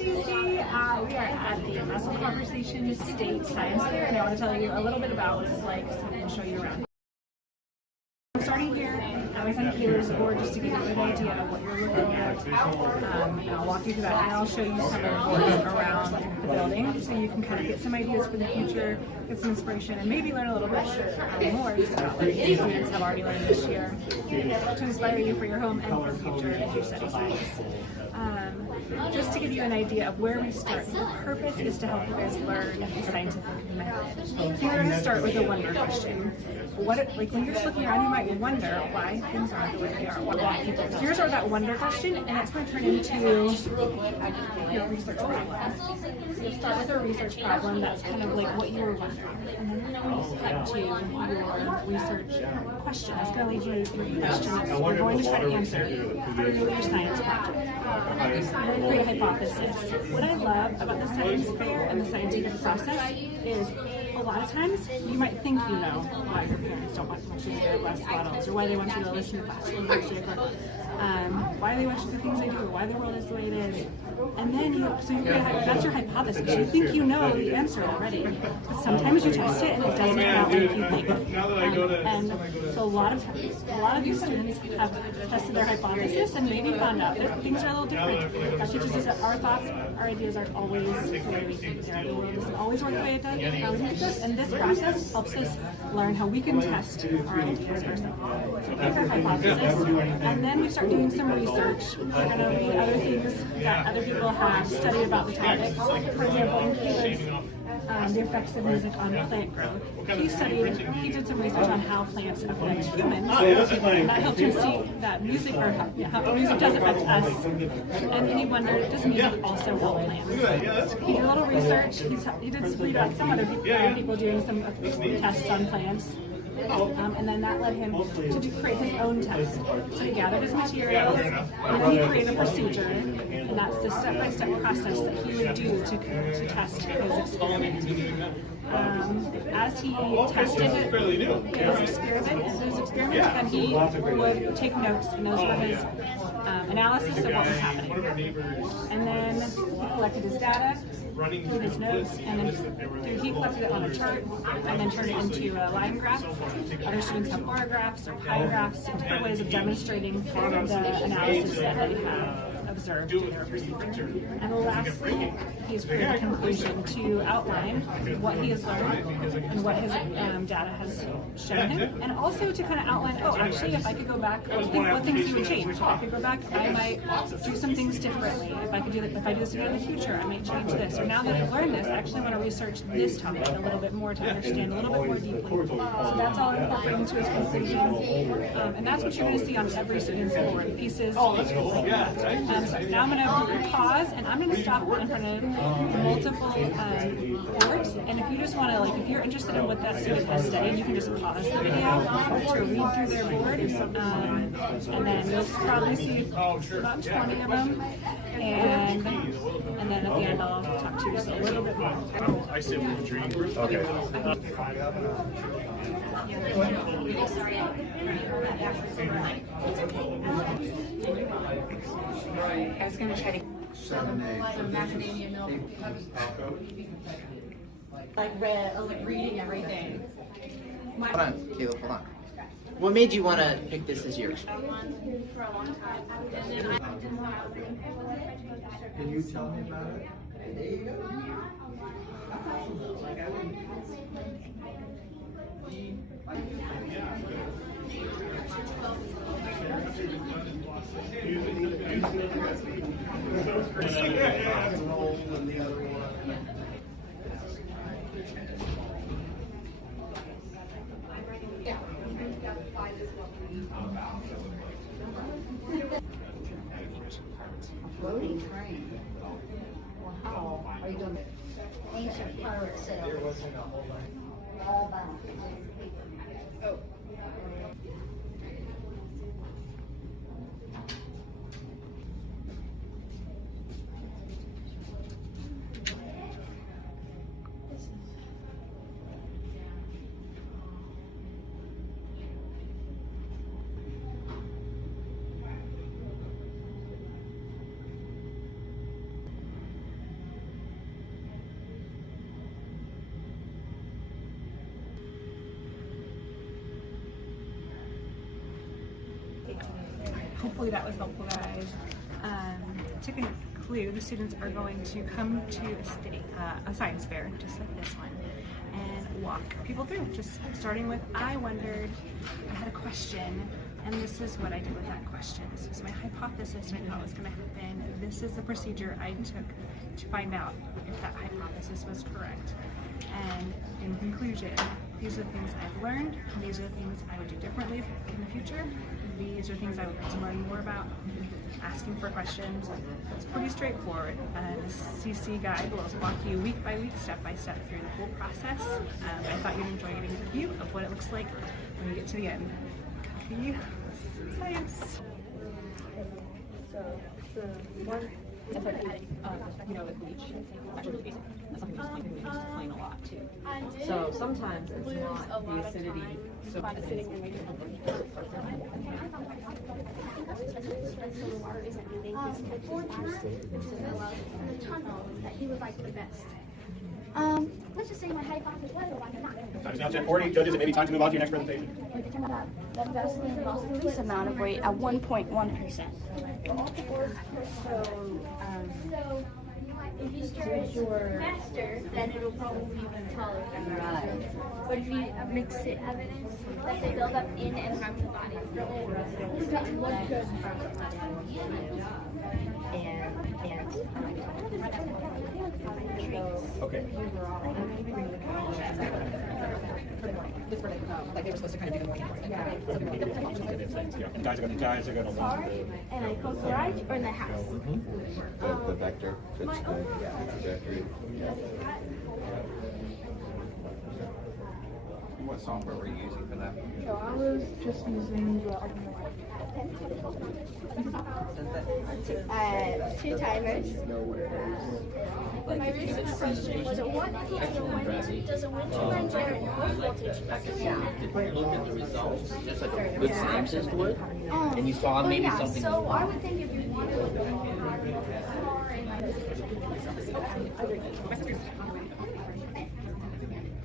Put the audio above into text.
Stacy. We are at the Muscle Conversation State Science Fair, and I want to tell you a little bit about what it's like, so I'm going to show you around. I'm starting here at my son Caleb's board just to give you an idea of what you're looking at. And I'll walk you through that, and I'll show you some of the boards around the building, so you can kind of get some ideas for the future, get some inspiration, and maybe learn a little bit more just about what the students have already learned this year to inspire you for your home and for the future as you study science. Just to give you an idea of where we start, the purpose is to help you guys learn the scientific method. So we're going to start with a wonder question. Like when you're just looking around, you might wonder why things aren't the way they are. So here's that wonder question, and it's going to turn into your research problem. So you'll start with a research problem that's kind of like what you were wondering, and then you'll cut to your research question. That's going to lead you to your question that you're going to try to answer through your science project. You're going to create a hypothesis. What I love about the science fair and the scientific process is a lot of times you might think you know why your parents don't want you to wear glass bottles, or why they want you to listen to classical music, or why they want you to do the things they do, or why the world is the way it is. And then that's your hypothesis. You think you know the answer already, but sometimes you test it and it doesn't come out like you think. And so a lot of these students have tested their hypothesis and maybe found out that things are a little different. That teaches us that our thoughts, our ideas aren't always the way we think they are. The world doesn't always work the way it does. And this process helps us learn how we can test our ideas ourselves. So we pick our hypothesis, and then we start doing some research. We're going to read other things that other people have studied about the topic. For example, in Caleb's the effects of music on plant growth. He did some research on how plants affect humans, and that helped him see that music, or how music does affect us. And then he wondered, does music also help plants? He did a little research. He did read about some other people doing some tests on plants. And then that led him to create his own test. So he gathered his materials, and then he created a procedure, and that's the step-by-step process that he would do to test his experiment. As he tested his experiment, then he would take notes, and those were his analysis of what was happening. And then he collected his data through his notes, and then he collected it on a chart, and then turned it into a line graph. Other students have bar graphs or pie graphs, and different ways of demonstrating the analysis that they have observed through their procedure. And lastly, he's created a conclusion to outline what he has learned and what his data has shown him, and also to kind of outline, oh, actually, if I could go back, what things he would change. If I could go back, I might do some things differently. If I do this again in the future, I might change this. Or now that I've learned this, I actually want to research this topic a little bit more to understand a little bit more deeply. So that's all incorporated into his conclusion, and that's what you're going to see on every student's board, pieces like that. So now I'm going to pause, and I'm going to stop in front of multiple boards, and if you just want to, if you're interested in what that student has studied, you can just pause the video to read through their board, and then you'll probably see about 20 of them, and then at the end I'll talk to you just a little bit more. I sit with the tree. Okay. I was going to try to 7, 8. macadamia milk. Reading everything. Hold on, Caleb, hold on. What made you want to pick this as yours? For a long time. Can you tell me about it? There you go. Floating train. Wow. Are you doing ancient pirate sail? There wasn't a whole lot. All bound. Oh. hopefully that was helpful, guys. To conclude, the students are going to come to a science fair, just like this one, and walk people through, just starting with, I wondered, I had a question, and this is what I did with that question. This was my hypothesis, and I thought was going to happen. This is the procedure I took to find out if that hypothesis was correct. And in conclusion, these are the things I've learned, and these are the things I would do differently in the future. These are things I would like to learn more about. Asking for questions, it's pretty straightforward. The CC guide will walk you week by week, step by step through the whole process. I thought you'd enjoy getting a view of what it looks like when you get to the end. Copy science. So the one the bleach. Actually, really basic. That's something that's we just explain a lot too. So sometimes it's not the acidity. So the tunnel that he would like the best. Let's just say my hypothesis was why not. Time is now 10:40. Judges, it may be time to move on to your next presentation. We determined that the vessel lost the least amount of weight at 1.1%. So if you stir it faster, then it'll probably be even taller. Right. But if you mix it, evidence that they build up in and around the body. It's got one good Okay. like they were supposed to kind of do the morning. Yeah. And guys are gonna learn. and I cook garage or in the house. The vector fits the trajectory. What software were you using for that? So I was just using the Two timers. My research question was, what does a wind turbine generate most voltage at the sound? Did you look at the results, just like a good scientist would, and you saw maybe something? So I would think if you wanted to